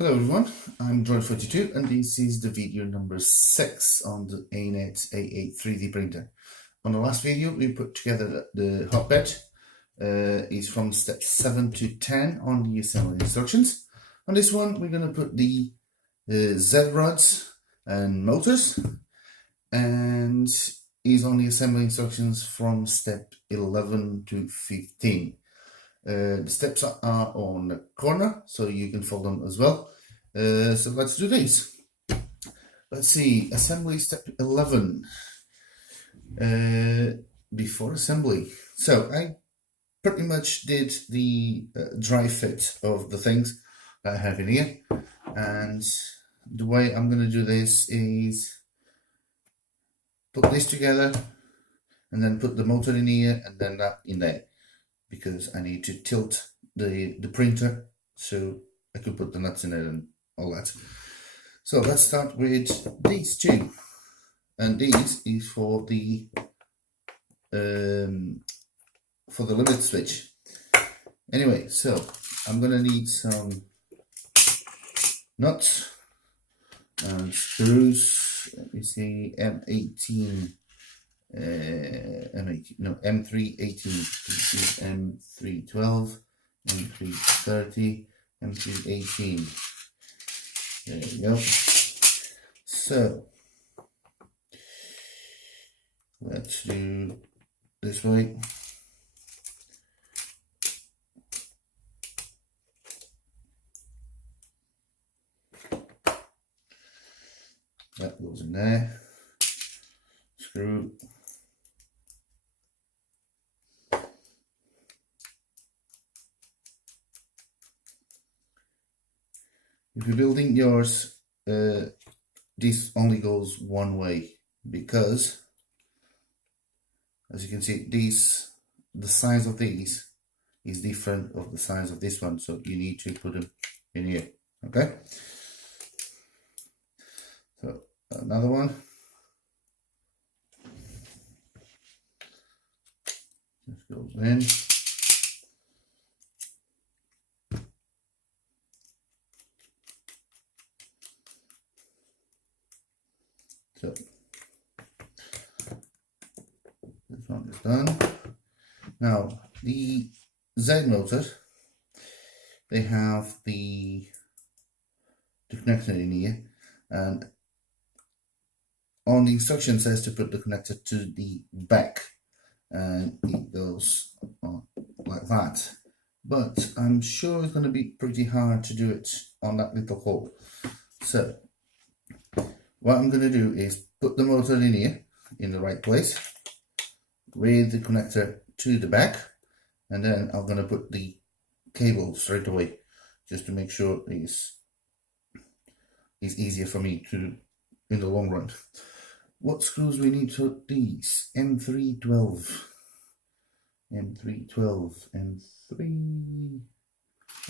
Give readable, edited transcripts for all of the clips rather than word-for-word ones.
Hello everyone, I'm Droid42 and this is the video number 6 on the Anet A8 3D printer. On the last video we put together the hotbed. It's from step 7 to 10 on the assembly instructions. On this one we're going to put the Z rods and motors, and is on the assembly instructions from step 11 to 15. The steps are on the corner, so you can follow them as well. So let's do this. Let's see, assembly step 11. Before assembly. So I pretty much did the dry fit of the things that I have in here. And the way I'm going to do this is put this together and then put the motor in here and then that in there, because I need to tilt the printer so I could put the nuts in it and all that. So let's start with these two, and these is for the limit switch. Anyway, so I'm gonna need some nuts and screws. Let me see, M318. This is M312, M330, M318. There you go. So let's do this way. That goes in there. Screw. If you're building yours, this only goes one way, because as you can see, the size of these is different of the size of this one, so you need to put them in here. Okay, so another one. This goes in. So this one is done. Now the Z motor, they have the connector in here, and on the instruction says to put the connector to the back, and it goes on like that. But I'm sure it's going to be pretty hard to do it on that little hole. So what I'm going to do is put the motor in here in the right place with the connector to the back, and then I'm going to put the cable straight away, just to make sure it's easier for me to in the long run. What screws we need for these? M312, M3.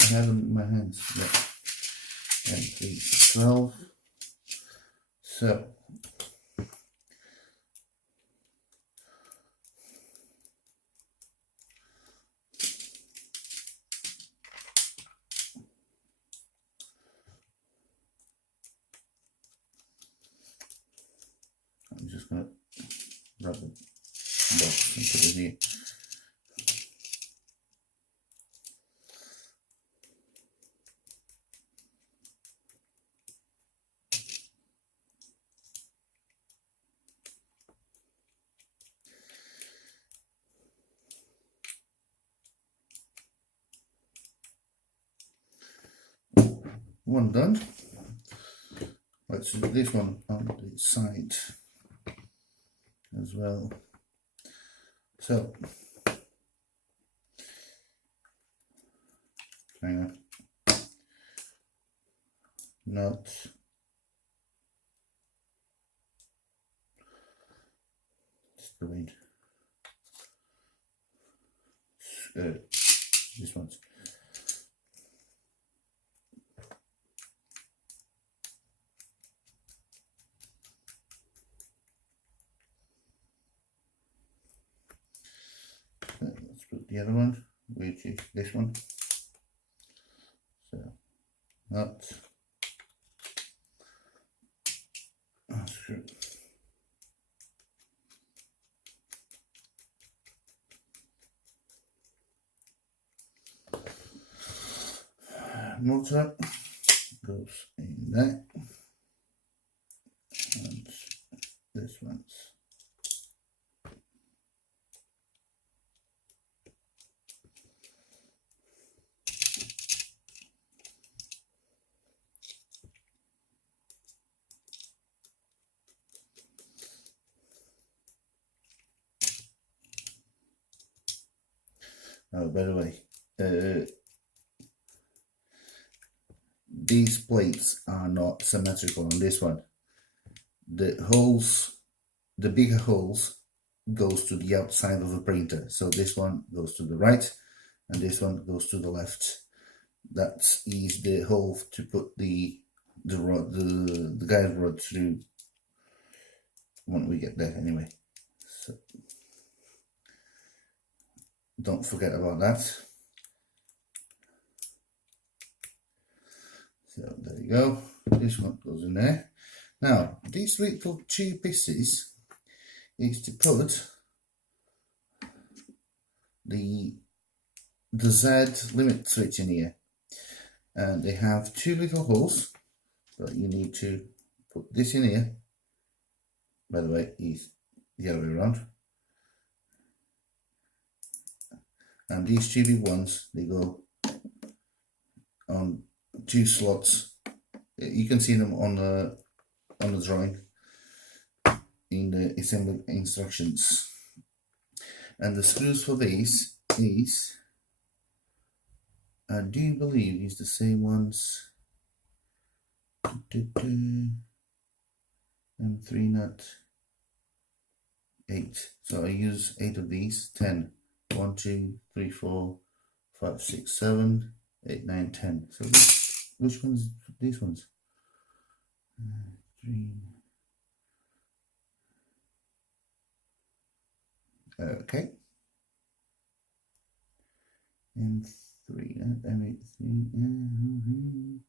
I have them in my hands. Yeah. M312. So I'm just going to rub the box and put it here. One done. Let's do this one on the side as well. So kind of nut, screwed. This one's let's put the other one, which is this one. So nut, screw. Motor goes in there, and this one's oh, by the way, these plates are not symmetrical on this one. The holes, the bigger holes, goes to the outside of the printer. So this one goes to the right, and this one goes to the left. That is the hole to put the rod, the guide rod through when we get there. Anyway, so don't forget about that. So there you go. This one goes in there. Now these little two pieces is to put the Z limit switch in here, and they have two little holes, but you need to put this in here. By the way, it's the other way around. And these two big ones, they go on two slots. You can see them on the drawing in the assembly instructions. And the screws for these is, I do believe, is the same ones. M3 nut 8. So I use 8 of these. 10. 1, 2, 3, 4, 5, 6, 7, 8, 9, 10. So which ones? These ones. 3. Okay. M3, M8, 3.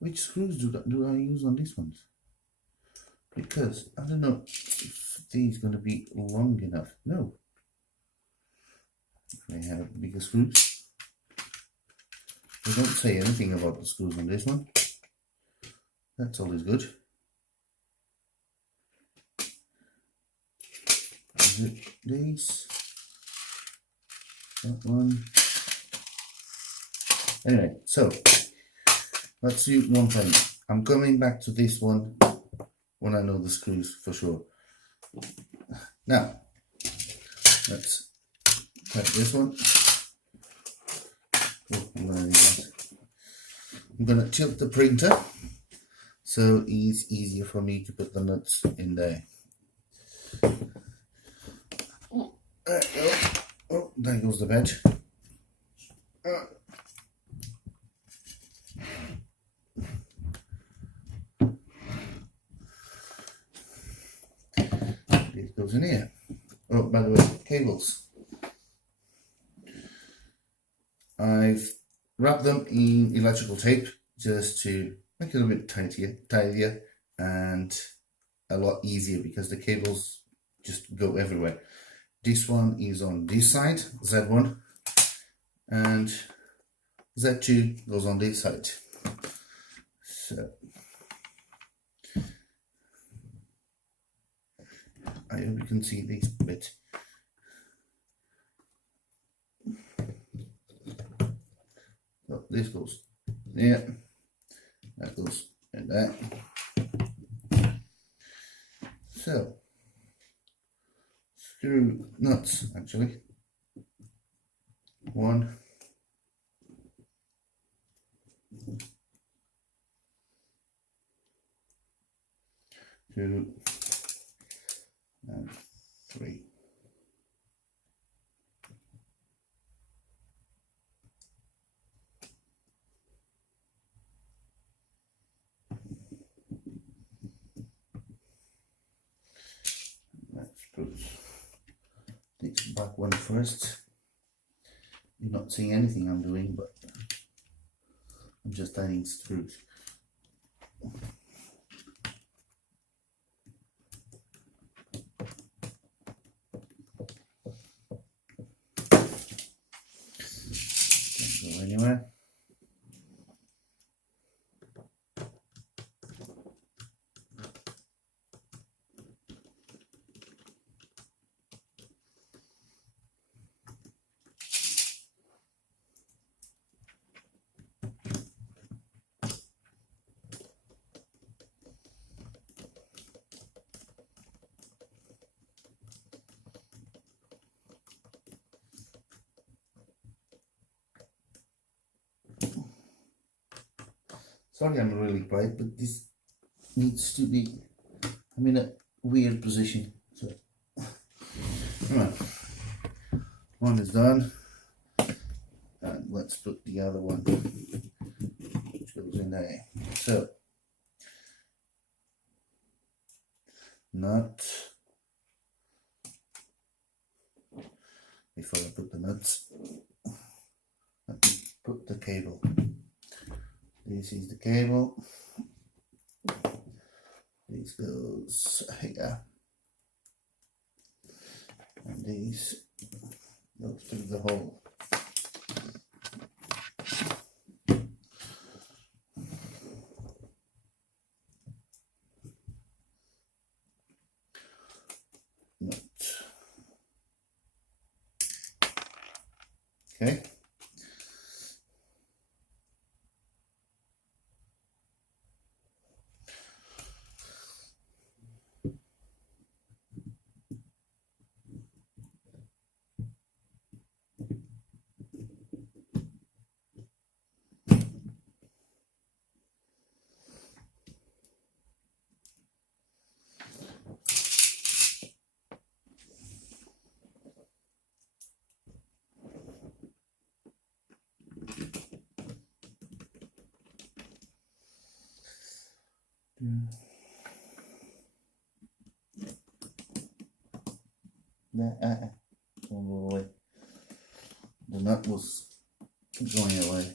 Which screws do I use on these ones? Because I don't know if these going to be long enough. No. They have bigger screws. They don't say anything about the screws on this one. That's always good. Is it these? That one. Anyway, so let's do one thing. I'm coming back to this one when I know the screws for sure. Now, let's take this one. Oh, I'm gonna tilt the printer so it's easier for me to put the nuts in there. There you go. Oh, there goes the bed. This goes in here. Oh, by the way, cables. I've wrapped them in electrical tape just to make it a bit tidier and a lot easier because the cables just go everywhere. This one is on this side, Z1, and Z2 goes on this side. So I hope you can see this bit. So this goes there, that goes in there. So screw nuts actually. 1, 2, and 3. Let's put this back one first. You're not seeing anything I'm doing, but I'm just tightening screws. anywhere. Sorry I'm really quiet, but this needs to be, I'm in a weird position. So, right, one is done, and let's put the other one, which goes in there. So, nut, before I put the nuts, let me put the cable. This is the cable. This goes here, and this goes through the hole. Nut. Okay. All the way. The nut was going away.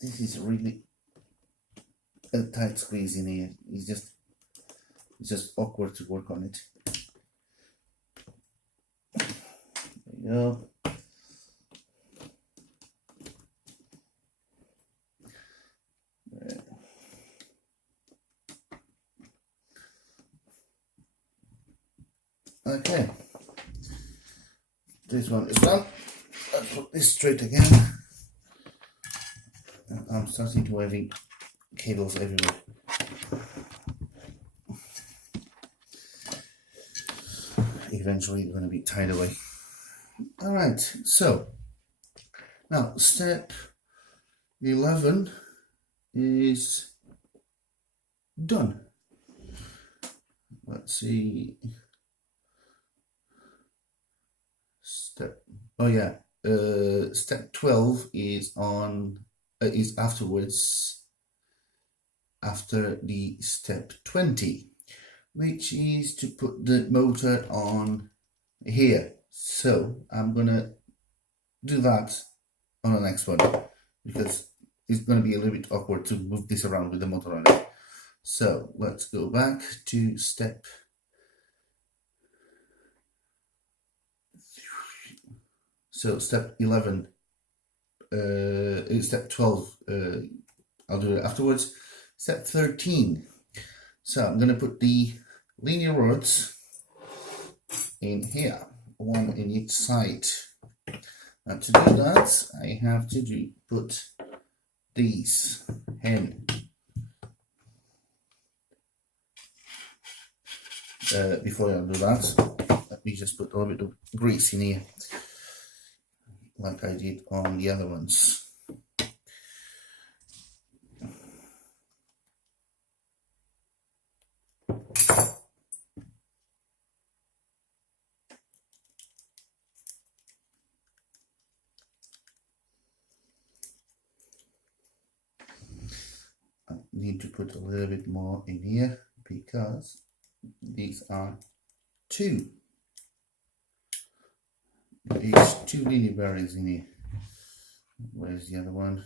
This is really a tight squeeze in here. It's just awkward to work on it. There you go. Okay, this one is done. Let's put this straight again. I'm starting to having cables everywhere. Eventually it's going to be tied away. Alright, so now step 11 is done. Let's see. Step 12 is on is afterwards, after the step 20, which is to put the motor on here. So I'm gonna do that on the next one, because it's gonna be a little bit awkward to move this around with the motor on it. So let's go back to step 11, step 12, I'll do it afterwards. Step 13. So I'm going to put the linear rods in here, one in each side. And to do that, I have to put these in. Before I do that, let me just put a little bit of grease in here, like I did on the other ones. I need to put a little bit more in here because these are two. There's two linear bearings in here. Where's the other one?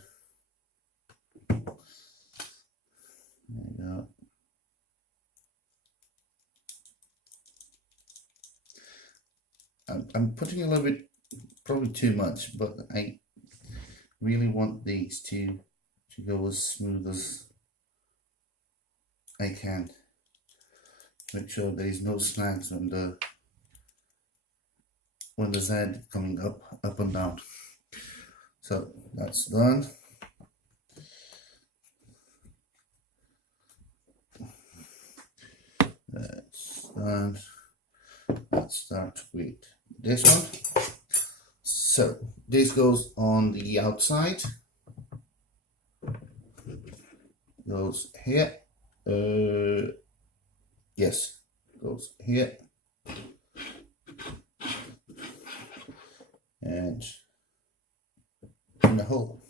There you go. I'm putting a little bit, probably too much, but I really want these to go as smooth as I can. Make sure there is no snags when the Z coming up and down. So that's done. That's done. Let's start with this one. So this goes on the outside. Goes here. Yes, goes here. And in the hole.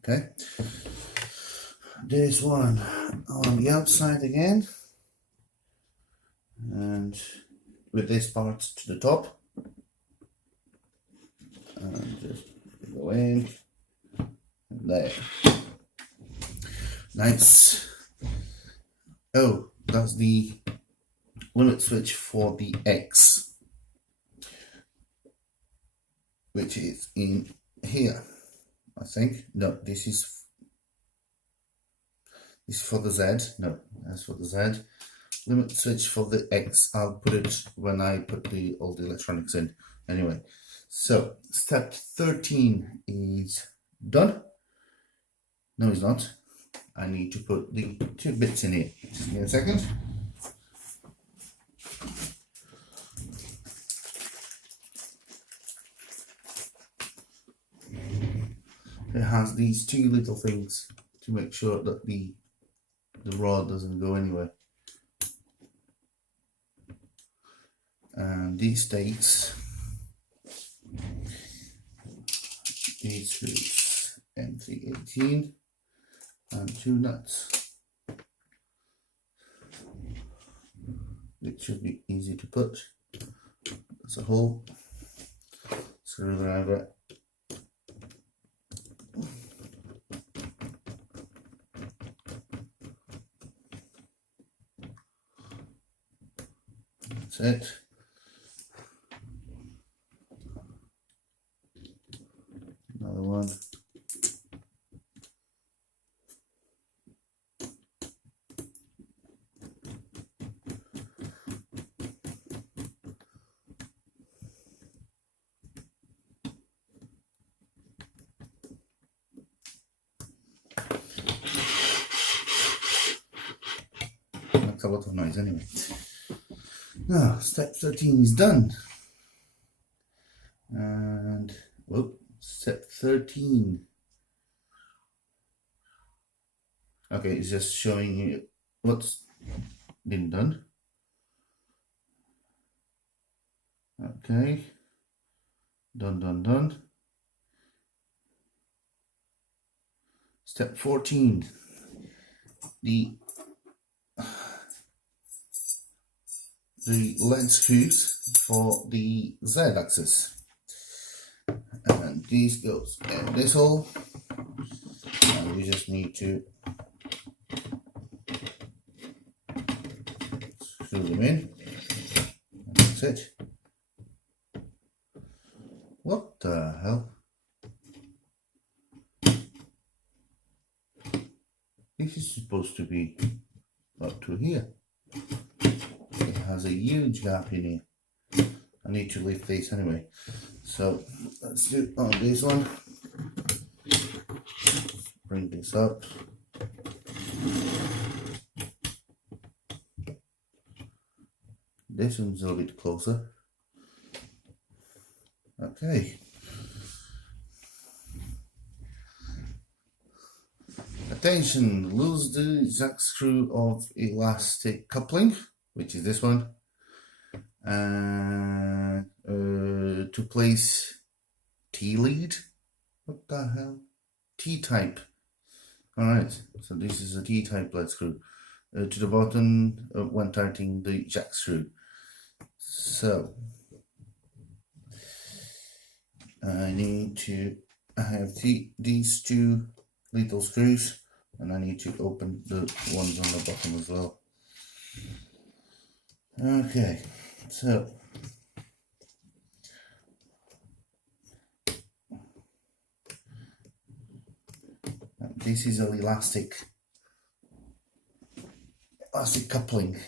Okay. This one on the outside again. And with this part to the top. And just go in. There. Nice. Oh, that's the limit switch for the X, which is in here, I think. No, this is for the Z. No, that's for the Z. Limit switch for the X. I'll put it when I put all the electronics in. Anyway, so step 13 is done. No, it's not. I need to put the 2 bits in here. Just give me a second. It has these 2 little things to make sure that the rod doesn't go anywhere. And these stakes, these screws, M318, and 2 nuts. It should be easy to put. That's a hole, screwdriver, that's it. Another one. Makes a lot of noise anyway. Now, step 13 is done. And, whoop, step 13. Okay, it's just showing you what's been done. Okay, done. Step 14. The lead screws for the Z axis, and these goes in this hole, and we just need to screw them in, and that's it. What the hell? This is supposed to be up to here. It has a huge gap in here. I need to lift this anyway. So let's do it on this one. Bring this up. This one's a little bit closer. Okay. Attention, lose the exact screw of elastic coupling, which is this one, to place T-lead. What the hell? T-type. Alright, so this is a T-type lead screw. To the bottom when tightening the jack screw. So I need to have these 2 little screws, and I need to open the ones on the bottom as well. Okay, so this is an elastic coupling.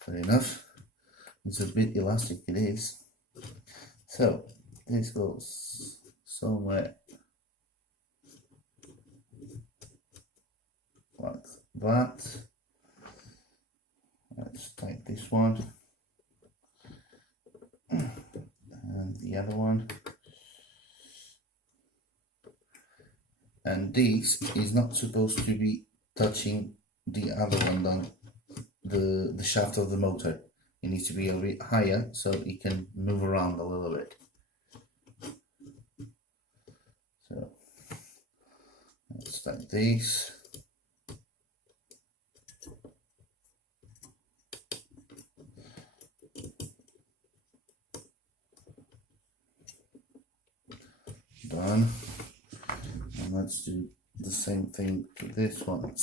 Fair enough. It's a bit elastic, it is. So this goes somewhere like that. Let's take this one and the other one. And this is not supposed to be touching the other one down the shaft of the motor. It needs to be a bit higher so it can move around a little bit. So let's take this. Done. And let's do the same thing to this one.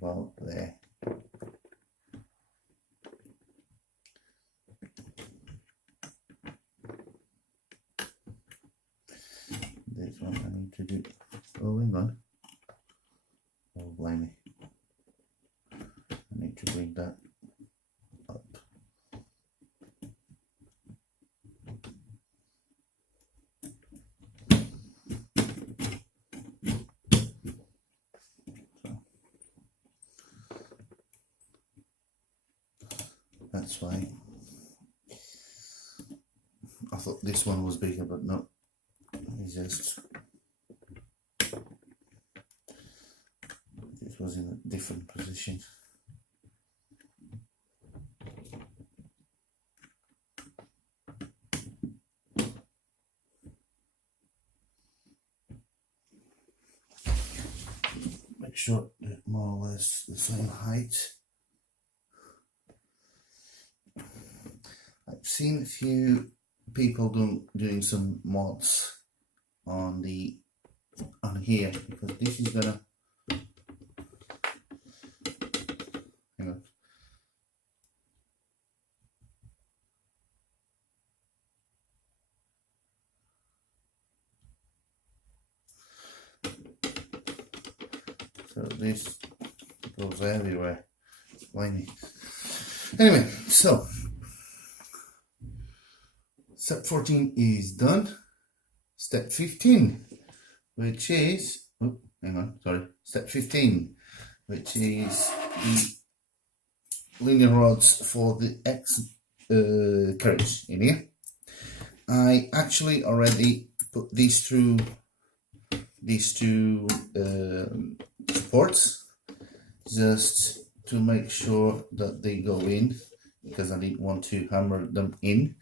About there. This one I need to do. Oh, hang on. Oh, blimey. I need to bring that up. That's why I thought this one was bigger, but no, it's just this was in a different position. Make sure they're more or less the same height. I've seen a few people doing some mods on here, because this is gonna, hang on. So this goes everywhere. Blimey. Anyway, so step 14 is done. Step 15, which is, oh, hang on, sorry, step 15, which is the linear rods for the X carriage in here. I actually already put these through these two supports, just to make sure that they go in, because I didn't want to hammer them in,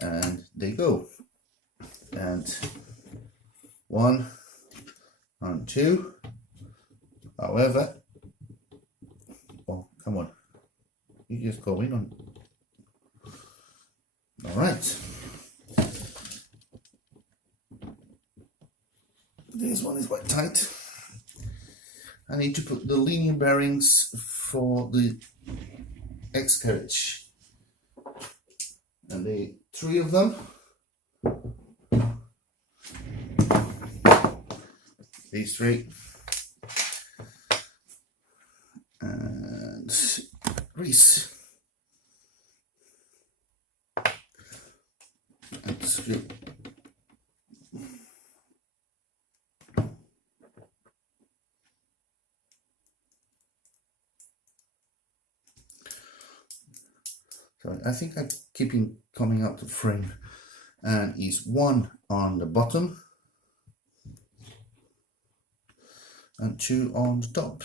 and they go. And 1 and 2. However, oh, come on, you just go in on. All right. This one is quite tight. I need to put the linear bearings for the X carriage, and the 3 of them. These 3 and grease and screw. So I think I keep him coming out the frame, and is 1 on the bottom and 2 on the top.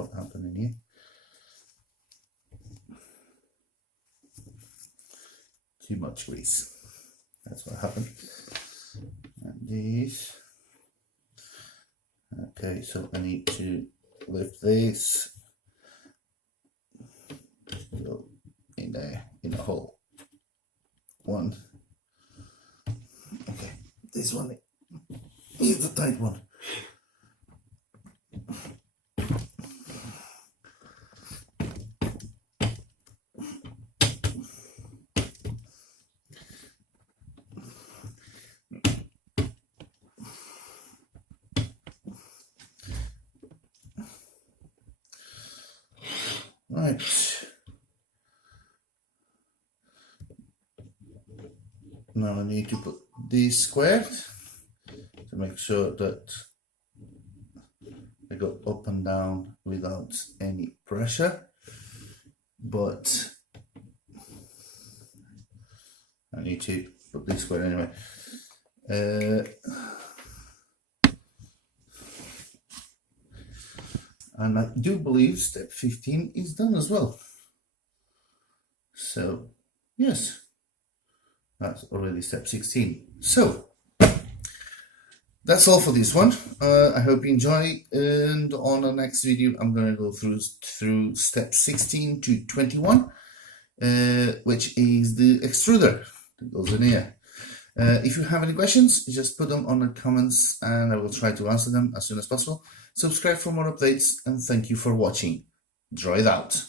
what happened in here. Too much grease. That's what happened. And this. Okay, so I need to lift this. Go in there, in the hole. One. Okay, this one is the tight one. Right. Now I need to put these squared to make sure that they go up and down without any pressure, but I need to put this square anyway. And I do believe step 15 is done as well. So, yes, that's already step 16. So, that's all for this one. I hope you enjoy, and on the next video I'm going to go through step 16 to 21, which is the extruder that goes in here. If you have any questions, just put them on the comments and I will try to answer them as soon as possible. Subscribe for more updates, and thank you for watching. Draw it out.